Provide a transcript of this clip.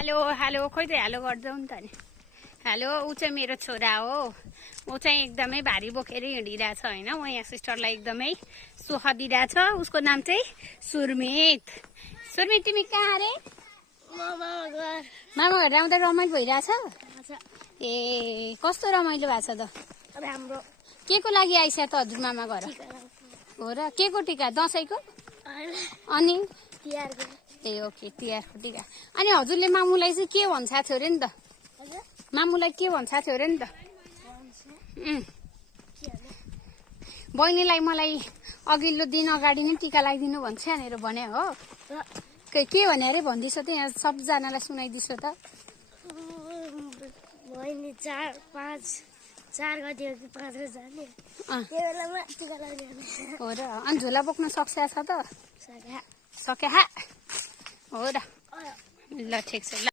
hello hello खोइ त hello गर्छौ नि त नि हेलो ऊ चाहिँ मेरो छोरा हो ऊ चाहिँ एकदमै भारी बोकेर हिँडिरहेछ होइन म यहाँ सिस्टरलाई एकदमै सुख दिइरहेछ उसको नाम चाहिँ सुरमित सुरमित तिमी कहाँ अरे मामा घर आउँदा रमाइलो भइरहेछ ए कस्तो रमाइलो भएको छ त राम्रो के को लागि आइस त हजुर मामा घर हो र के को टिका दसैँको अनि ए ओके तिहारको टिका अनि हजुरले मामुलाई चाहिँ के भन्छ थियो अरे नि त मामुलाई के भन्छ थियो अरे नि त बहिनीलाई मलाई अघिल्लो दिन अगाडि नै टिका लगाइदिनु भन्छ भनेर भने हो के भने अरे भन्दैछ त यहाँ सबजनालाई सुनाइदिछु त बहिनी 4 गते हो कि 5 गते जाने त्यो बेलामा टिका लगाउने हो र अनि झोला बोक्न सक्छ त सक्या सक्या हो र ल ठिक छ ल